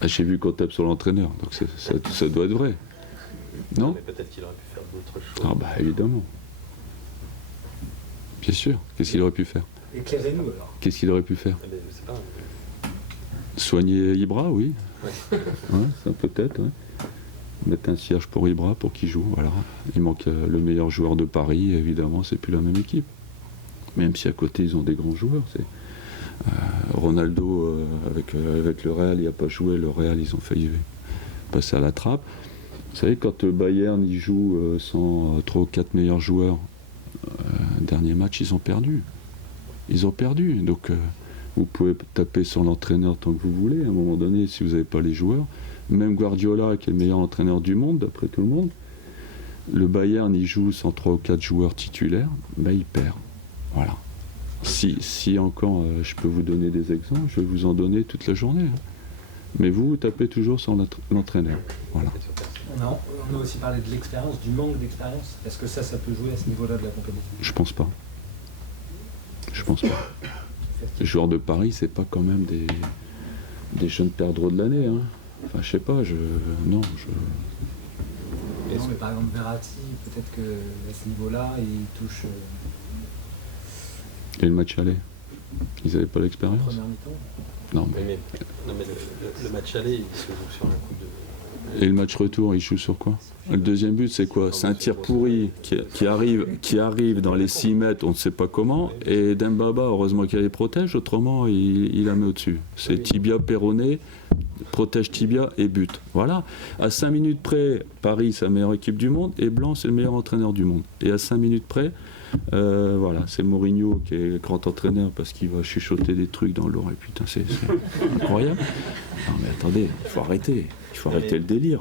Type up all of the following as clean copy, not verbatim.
Ah, j'ai vu qu'on tape sur l'entraîneur, donc ça doit être vrai. Non, mais peut-être qu'il aurait pu faire d'autres choses. Ah bah évidemment. Bien sûr. Qu'est-ce qu'il aurait pu faire? Éclairez-nous alors. Qu'est-ce qu'il aurait pu faire? Mais je sais pas. Soigner Ibra, oui. Ouais. Ouais, ça peut-être. Ouais. Mettre un cierge pour Ibra pour qu'il joue. Voilà. Il manque le meilleur joueur de Paris, évidemment, c'est plus la même équipe. Même si à côté ils ont des grands joueurs. Ronaldo avec le Real, il n'a pas joué. Le Real, ils ont failli passer à la trappe. Vous savez, quand le Bayern il joue sans 3 ou 4 meilleurs joueurs, dernier match, ils ont perdu. Ils ont perdu. Donc vous pouvez taper sur l'entraîneur tant que vous voulez. À un moment donné, si vous n'avez pas les joueurs, même Guardiola, qui est le meilleur entraîneur du monde, d'après tout le monde, le Bayern, il joue sans 3 ou 4 joueurs titulaires, ben, il perd. Voilà. Si encore je peux vous donner des exemples, je vais vous en donner toute la journée. Hein. Mais vous tapez toujours sur l'entraîneur. Voilà. On a aussi parlé de l'expérience, du manque d'expérience. Est-ce que ça peut jouer à ce niveau-là de la compétition? Je pense pas. Je pense pas. Les joueurs de Paris, c'est pas quand même des jeunes perdreaux de l'année. Hein. Enfin, je sais pas, non, mais par exemple, Verratti, peut-être qu'à ce niveau-là, il touche... Et le match aller, ils n'avaient pas l'expérience. En première mi-temps. Non, mais le match aller, il se joue sur un coup de... Et le match retour, il joue sur quoi? Le deuxième but, c'est quoi? C'est un tir pourri qui arrive dans les 6 mètres, on ne sait pas comment, et Dembaba, heureusement qu'il les protège, autrement il la met au-dessus. C'est tibia péroné, protège tibia et but. Voilà. À 5 minutes près, Paris, c'est la meilleure équipe du monde, et Blanc, c'est le meilleur entraîneur du monde. Et à 5 minutes près, voilà, c'est Mourinho qui est grand entraîneur parce qu'il va chuchoter des trucs dans l'oreille. Putain, c'est incroyable. Non mais attendez, il faut arrêter le délire.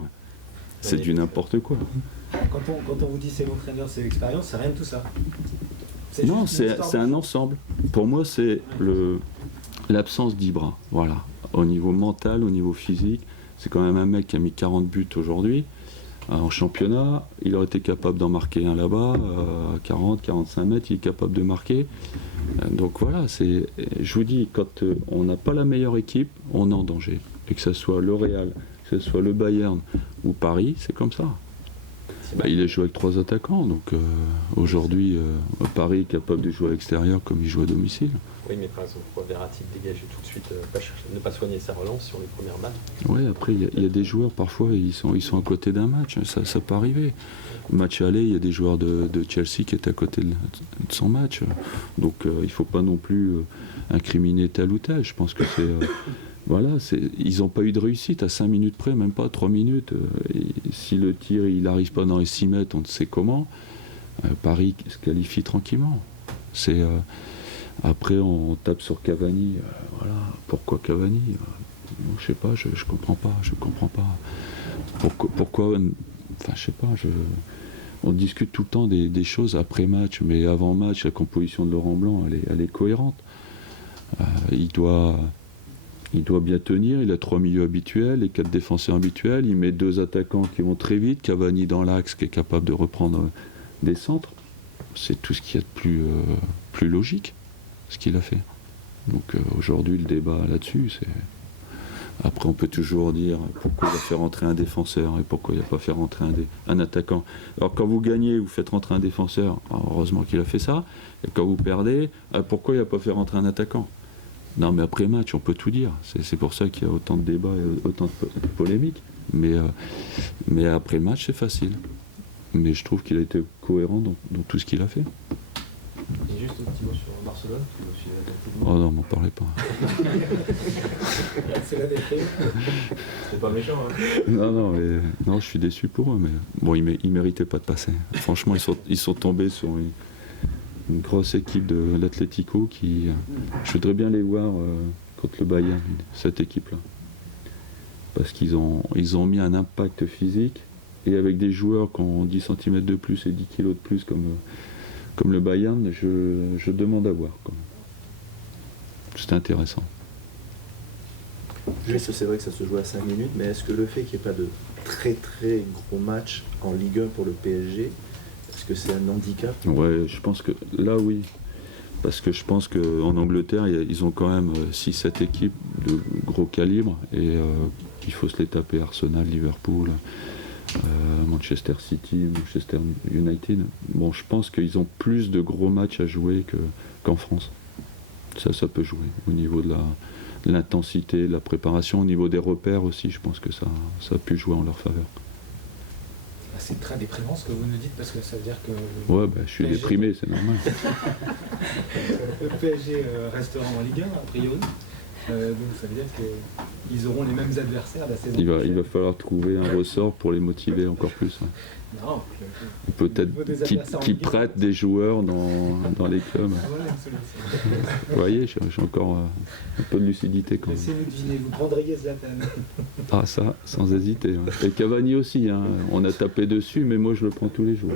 C'est du n'importe quoi. Quand on vous dit c'est l'entraîneur, c'est l'expérience, c'est rien de tout ça. Non, c'est un ensemble. Pour moi, c'est l'absence d'Ibra. Voilà. Au niveau mental, au niveau physique, c'est quand même un mec qui a mis 40 buts aujourd'hui. En championnat, il aurait été capable d'en marquer un là-bas, à 40, 45 mètres, il est capable de marquer. Donc voilà, je vous dis, quand on n'a pas la meilleure équipe, on est en danger. Et que ce soit le Real, que ce soit le Bayern ou Paris, c'est comme ça. Bah, il a joué avec 3 attaquants, donc aujourd'hui, Paris est capable de jouer à l'extérieur comme il joue à domicile. Oui, mais par exemple, Verratti dégager tout de suite, ne pas soigner sa relance sur les premières matchs. Oui, après, il y a des joueurs, parfois, ils sont à côté d'un match, ça peut arriver. Le match aller, il y a des joueurs de Chelsea qui étaient à côté de son match. Donc, il ne faut pas non plus incriminer tel ou tel. Je pense que c'est... Voilà, ils n'ont pas eu de réussite à 5 minutes près, même pas 3 minutes. Et si le tir il n'arrive pas dans les 6 mètres, on ne sait comment, Paris se qualifie tranquillement. Après, on tape sur Cavani. Voilà, pourquoi Cavani? Je sais pas, je comprends pas. Je comprends pas. Pourquoi enfin, je sais pas. On discute tout le temps des choses après match, mais avant match, la composition de Laurent Blanc, elle est cohérente. Il doit bien tenir, il a 3 milieux habituels et 4 défenseurs habituels, il met 2 attaquants qui vont très vite, Cavani dans l'axe qui est capable de reprendre des centres. C'est tout ce qu'il y a de plus logique, ce qu'il a fait. Donc aujourd'hui, le débat là-dessus, c'est... Après, on peut toujours dire pourquoi il a fait rentrer un défenseur et pourquoi il n'a pas fait rentrer un attaquant. Alors quand vous gagnez, vous faites rentrer un défenseur, heureusement qu'il a fait ça, et quand vous perdez, pourquoi il n'a pas fait rentrer un attaquant? Non, mais après match, on peut tout dire. C'est pour ça qu'il y a autant de débats et autant de polémiques. Mais après match, c'est facile. Mais je trouve qu'il a été cohérent dans tout ce qu'il a fait. Et juste un petit mot sur Barcelone. Oh non, m'en parlez pas. C'est la défaite. C'était pas méchant, hein. Non, je suis déçu pour eux. Mais bon, ils méritaient pas de passer. Franchement, ils sont tombés sur une grosse équipe de l'Atlético qui... Je voudrais bien les voir contre le Bayern, cette équipe-là. Parce qu'ils ont mis un impact physique, et avec des joueurs qui ont 10 cm de plus et 10 kg de plus comme le Bayern, je demande à voir. C'est intéressant. Juste, c'est vrai que ça se joue à 5 minutes, mais est-ce que le fait qu'il n'y ait pas de très très gros match en Ligue 1 pour le PSG, est-ce que c'est un handicap? Ouais, je pense que là, oui. parce que je pense qu'en Angleterre, ils ont quand même 6-7 équipes de gros calibre, et il faut se les taper: Arsenal, Liverpool, Manchester City, Manchester United. Bon, je pense qu'ils ont plus de gros matchs à jouer qu'en France. Ça peut jouer au niveau de l'intensité, de la préparation, au niveau des repères aussi. Je pense que ça a pu jouer en leur faveur. C'est très déprimant ce que vous nous dites, parce que ça veut dire que Ouais, je suis PSG déprimé, c'est normal. le PSG restera en Ligue 1 a priori. Donc ça veut dire qu'ils auront les mêmes adversaires la saison Il prochaine. va falloir trouver un ressort pour les motiver encore plus. Ouais. Non, Peut-être Au niveau des adversaires en qu'ils Ligue 1. prêtent des joueurs dans les clubs. voilà une solution. Vous voyez, j'ai encore un peu de lucidité quand même. Laissez-nous deviner, vous prendriez Zlatan? Ah, ça, sans hésiter. Ouais. Et Cavani aussi, hein. On a tapé dessus, mais moi je le prends tous les jours.